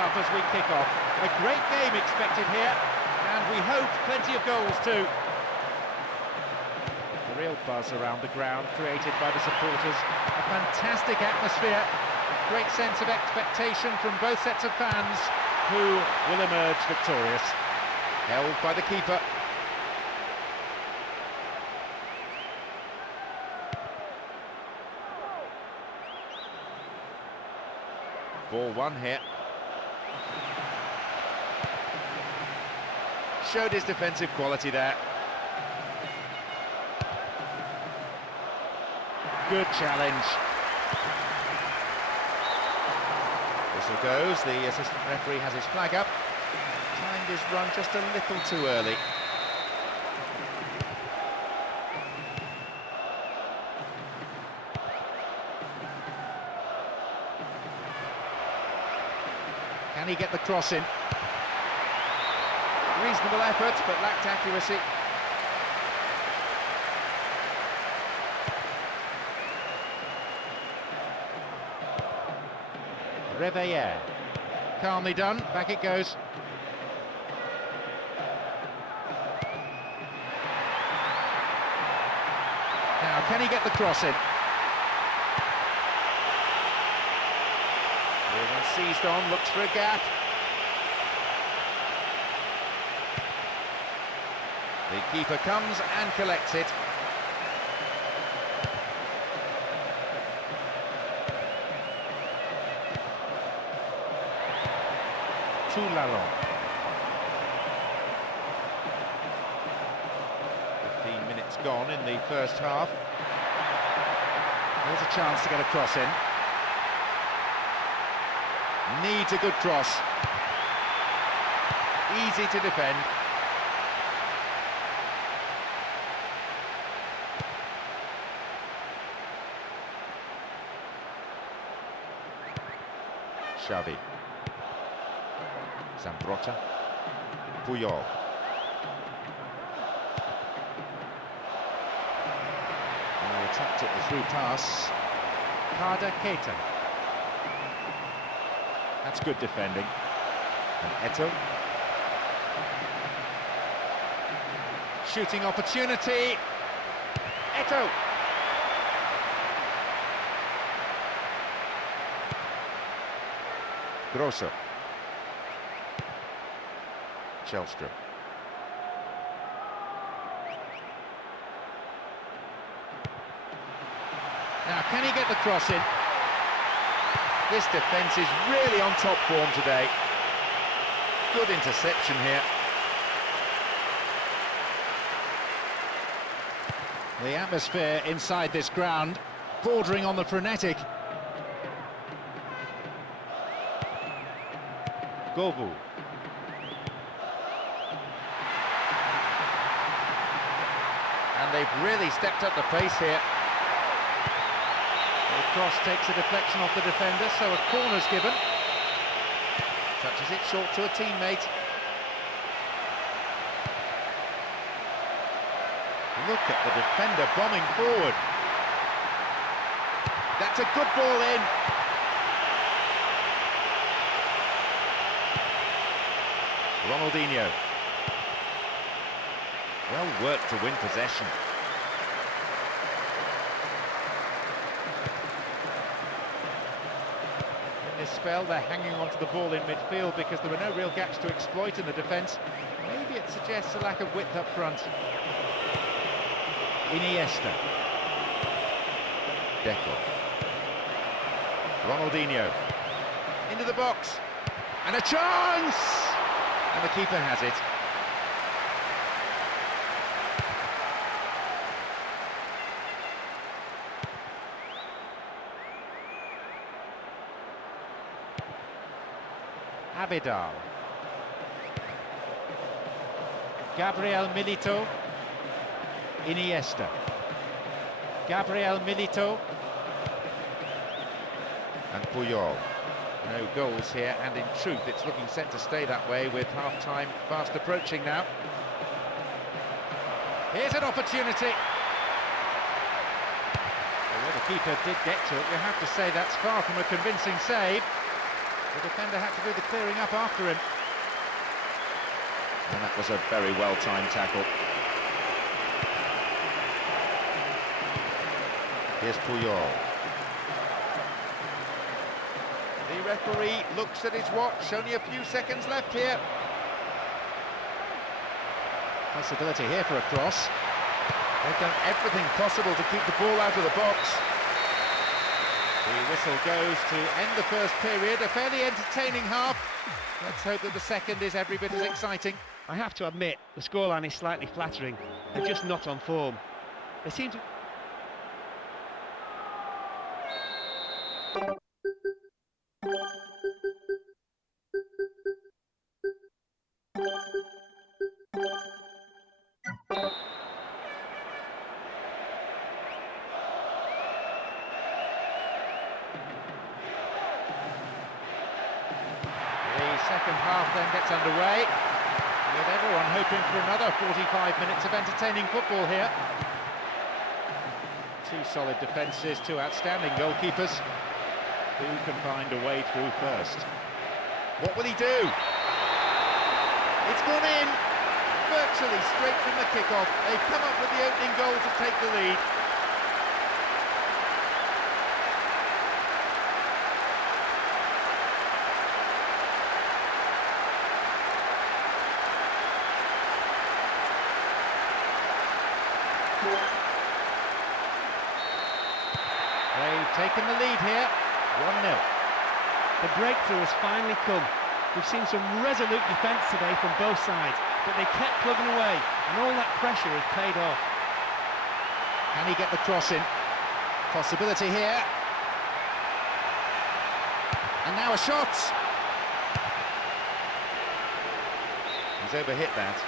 up as we kick off. A great game expected here, and we hope plenty of goals too. The real buzz around the ground created by the supporters. A fantastic atmosphere, great sense of expectation from both sets of fans, who will emerge victorious. Held by the keeper. Ball one here. Showed his defensive quality there. Good challenge. Whistle goes, the assistant referee has his flag up. Timed his run just a little too early. Can he get the cross in? Reasonable effort, but lacked accuracy. Reveillère. Calmly done, back it goes. Now, can he get the cross in? Seized on, looks for a gap. The keeper comes and collects it. To Lyon. 15 minutes gone in the first half. There's a chance to get a cross in. Needs a good cross. Easy to defend. Xavi. Zambrotta. Puyol. Tapped it the through pass. Karda Keita. That's good defending. And Eto'o. Shooting opportunity. Eto'o. Grosso. Shellstrom. Now, can he get the cross in? This defence is really on top form today. Good interception here. The atmosphere inside this ground, bordering on the frenetic. Govu. And they've really stepped up the pace here. The cross takes a deflection off the defender, so a corner's given. Touches it short to a teammate. Look at the defender bombing forward. That's a good ball in. Ronaldinho. Well worked to win possession. In this spell, they're hanging onto the ball in midfield because there were no real gaps to exploit in the defence. Maybe it suggests a lack of width up front. Iniesta. Deco. Ronaldinho. Into the box. And a chance! And the keeper has it. Abidal. Gabriel Milito. Iniesta. Gabriel Milito. And Puyol. No goals here, and in truth it's looking set to stay that way with half-time fast approaching now. Here's an opportunity. Well, the keeper did get to it. You have to say that's far from a convincing save. The defender had to do the clearing up after him. And that was a very well-timed tackle. Here's Puyol. The referee looks at his watch, only a few seconds left here. Possibility here for a cross. They've done everything possible to keep the ball out of the box. The whistle goes to end the first period, a fairly entertaining half. Let's hope that the second is every bit as exciting. I have to admit, the scoreline is slightly flattering. They're just not on form. They seem to... The second half then gets underway, with everyone hoping for another 45 minutes of entertaining football here. Two solid defences, two outstanding goalkeepers. Who can find a way through first? What will he do? It's gone in, virtually straight from the kick-off. They've come up with the opening goal to take the lead. They've taken the lead here, 1-0. The breakthrough has finally come. We've seen some resolute defence today from both sides, but they kept plugging away, and all that pressure has paid off. Can he get the cross in? Possibility here. And now a shot. He's overhit that.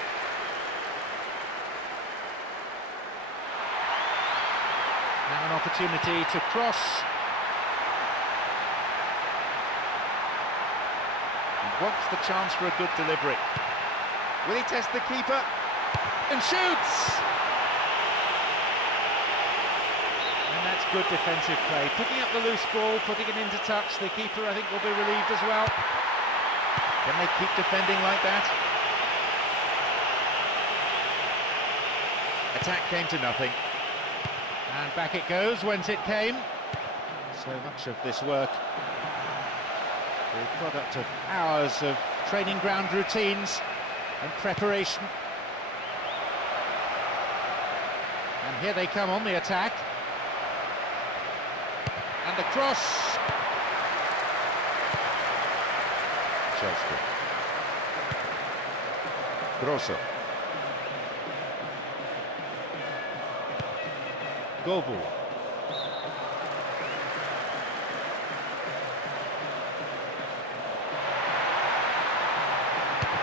Now an opportunity to cross. He wants the chance for a good delivery. Will he test the keeper? And shoots! And that's good defensive play. Picking up the loose ball, putting it into touch. The keeper, I think, will be relieved as well. Can they keep defending like that? Attack came to nothing. And back it goes, whence it came. So much of this work, the product of hours of training ground routines and preparation. And here they come on the attack. And the cross. Chelsea. Grosso. Govu.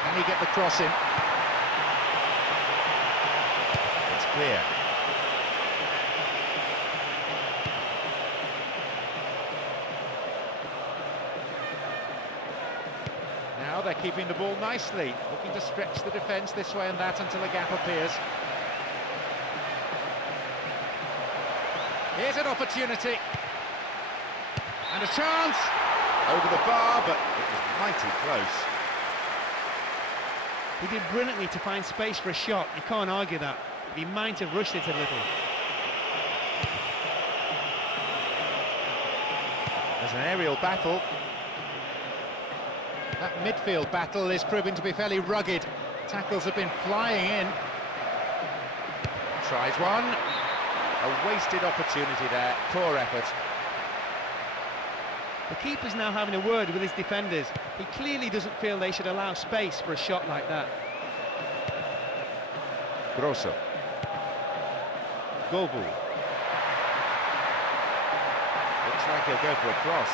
Can he get the cross in? It's clear. Now they're keeping the ball nicely, looking to stretch the defence this way and that until a gap appears. Here's an opportunity. And a chance! Over the bar, but it was mighty close. He did brilliantly to find space for a shot. You can't argue that. But he might have rushed it a little. There's an aerial battle. That midfield battle is proving to be fairly rugged. Tackles have been flying in. Tries one. A wasted opportunity there. Poor effort. The keeper's now having a word with his defenders. He clearly doesn't feel they should allow space for a shot like that. Grosso. Govu. Looks like he'll go for a cross.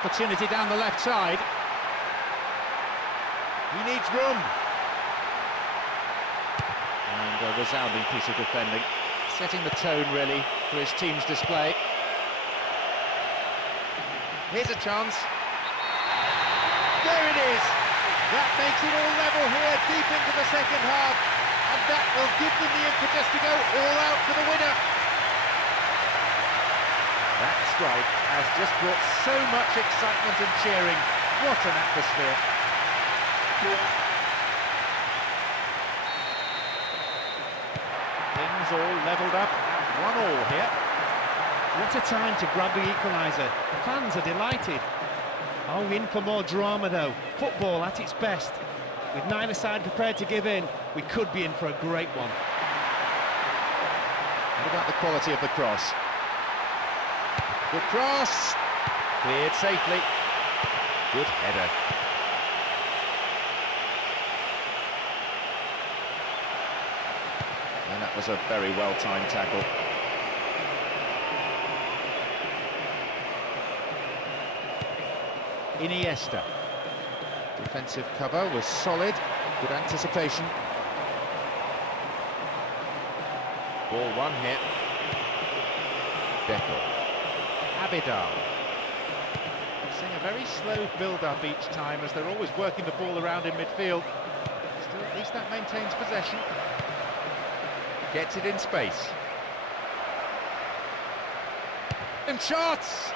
Opportunity down the left side. He needs room. And a resounding piece of defending. Setting the tone, really, for his team's display. Here's a chance. There it is. That makes it all level here, deep into the second half. And that will give them the impetus to go all out for the winner. That's strike has just brought so much excitement and cheering. What an atmosphere. Things all levelled up at 1-1 here. What a time to grab the equaliser. The fans are delighted. Oh, in for more drama though. Football at its best. With neither side prepared to give in, we could be in for a great one. What about the quality of the cross? Good cross, cleared safely. Good header. And that was a very well-timed tackle. Iniesta. Defensive cover was solid, good anticipation. Ball one here. Deco. Abidal. Seeing a very slow build-up each time as they're always working the ball around in midfield. Still, at least that maintains possession. Gets it in space. And shots!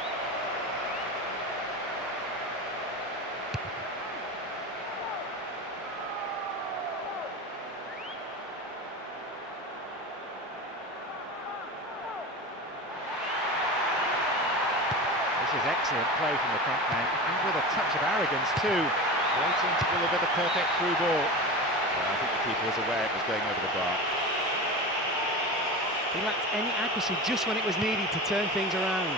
This is excellent play from the front man, and with a touch of arrogance too, waiting to deliver the perfect through ball. Well, I think the keeper was aware it was going over the bar. He lacked any accuracy just when it was needed to turn things around.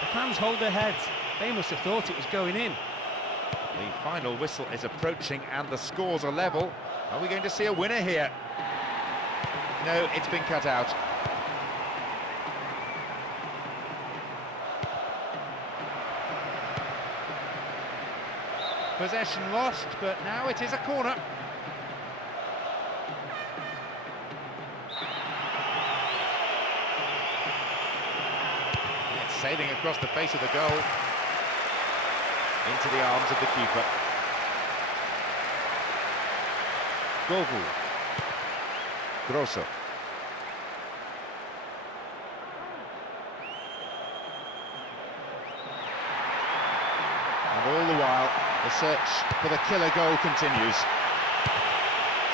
The fans hold their heads. They must have thought it was going in. The final whistle is approaching and the scores are level. Are we going to see a winner here? No, it's been cut out. Possession lost, but now it is a corner. It's sailing across the face of the goal into the arms of the keeper. Govu. Grosso. And all the while, the search for the killer goal continues.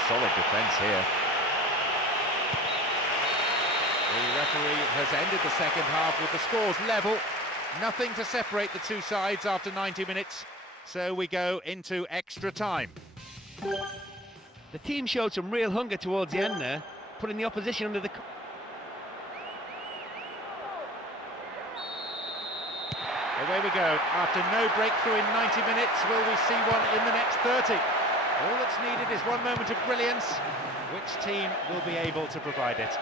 Solid defence here. The referee has ended the second half with the scores level. Nothing to separate the two sides after 90 minutes. So we go into extra time. The team showed some real hunger towards the end there, putting the opposition under the... Away we go. After no breakthrough in 90 minutes, will we see one in the next 30? All that's needed is one moment of brilliance. Which team will be able to provide it?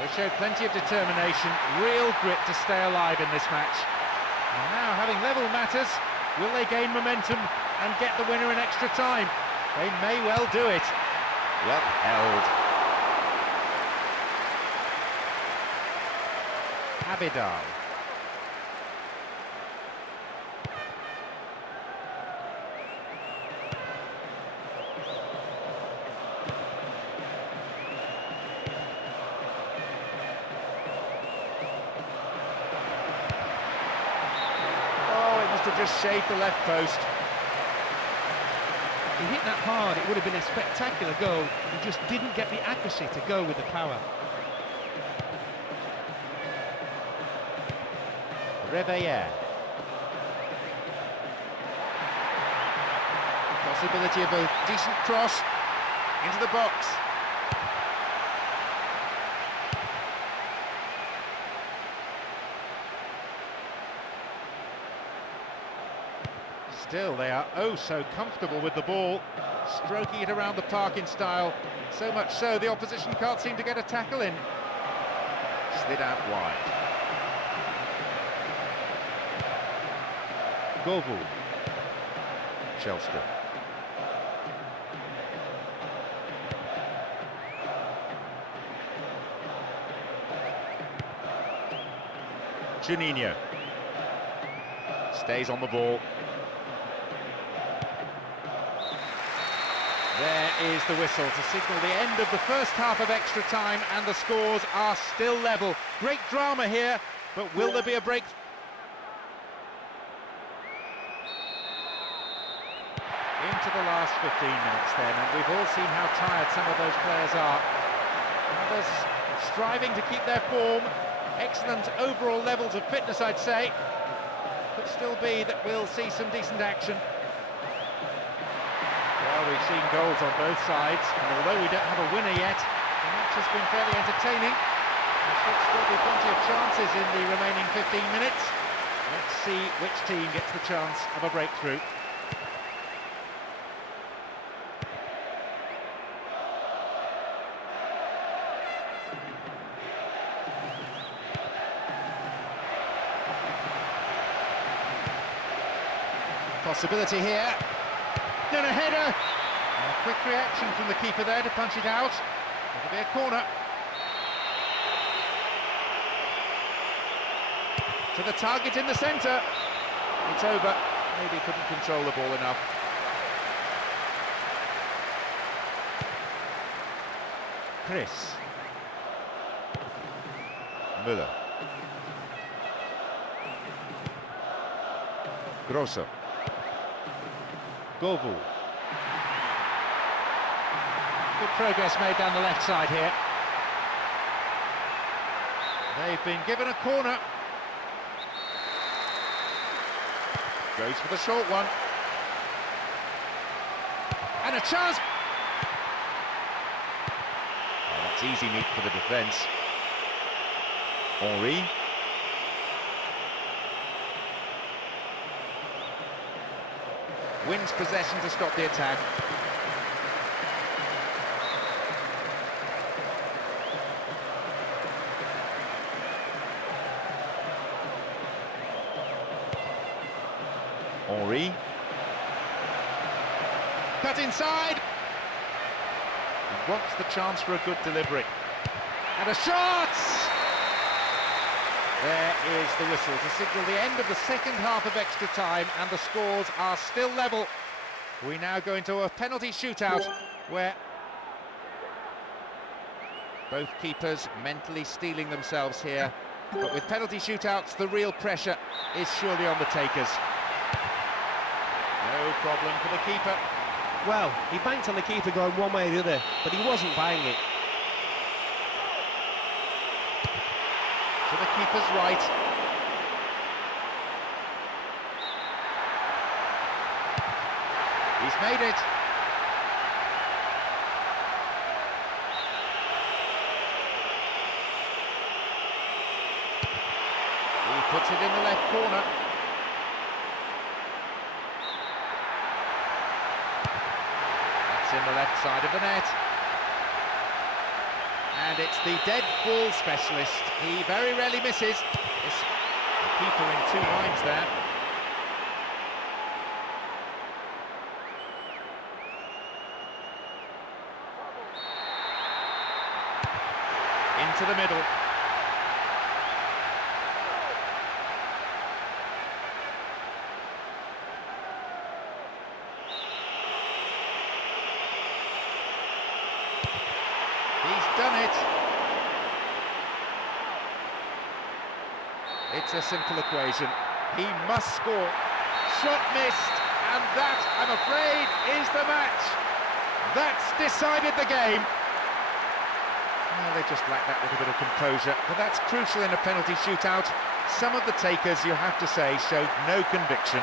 They showed plenty of determination, real grit to stay alive in this match. And now, having levelled matters, will they gain momentum and get the winner in extra time? They may well do it. Well held. Abidal. To just shade the left post. He hit that hard, it would have been a spectacular goal. He just didn't get the accuracy to go with the power. Reveillère. Possibility of a decent cross into the box. Still, they are oh so comfortable with the ball, stroking it around the park in style, so much so the opposition can't seem to get a tackle in. Slid out wide. Govu. Shellstrom. Juninho. Stays on the ball. There is the whistle to signal the end of the first half of extra time, and the scores are still level. Great drama here, but will there be a break? into the last 15 minutes then, and we've all seen how tired some of those players are. Others striving to keep their form. Excellent overall levels of fitness, I'd say. Could still be that we'll see some decent action. Well, we've seen goals on both sides, and although we don't have a winner yet, the match has been fairly entertaining. There should still be plenty of chances in the remaining 15 minutes. Let's see which team gets the chance of a breakthrough. Possibility here. Then a header. A quick reaction from the keeper there to punch it out. It'll be a corner. To the target in the centre. It's over. Maybe couldn't control the ball enough. Chris. Müller. Grosso. Govu. Good progress made down the left side here. They've been given a corner. Goes for the short one. And a chance. Oh, that's easy meat for the defence. Henry. Wins possession to stop the attack. Henry. Cut inside. He wants the chance for a good delivery. And a shot! There is the whistle to signal the end of the second half of extra time, and the scores are still level. We now go into a penalty shootout where both keepers mentally steeling themselves here. But with penalty shootouts, the real pressure is surely on the takers. No problem for the keeper. Well, he banked on the keeper going one way or the other, but he wasn't buying it. To the keeper's right. He's made it. He puts it in the left corner. That's in the left side of the net. And it's the dead ball specialist. He very rarely misses. It's the keeper in two minds there. Into the middle. He's done it. It's a simple equation. He must score. Shot missed, and that, I'm afraid, is the match. That's decided the game. Well, they just lack that little bit of composure, but that's crucial in a penalty shootout. Some of the takers, you have to say, showed no conviction.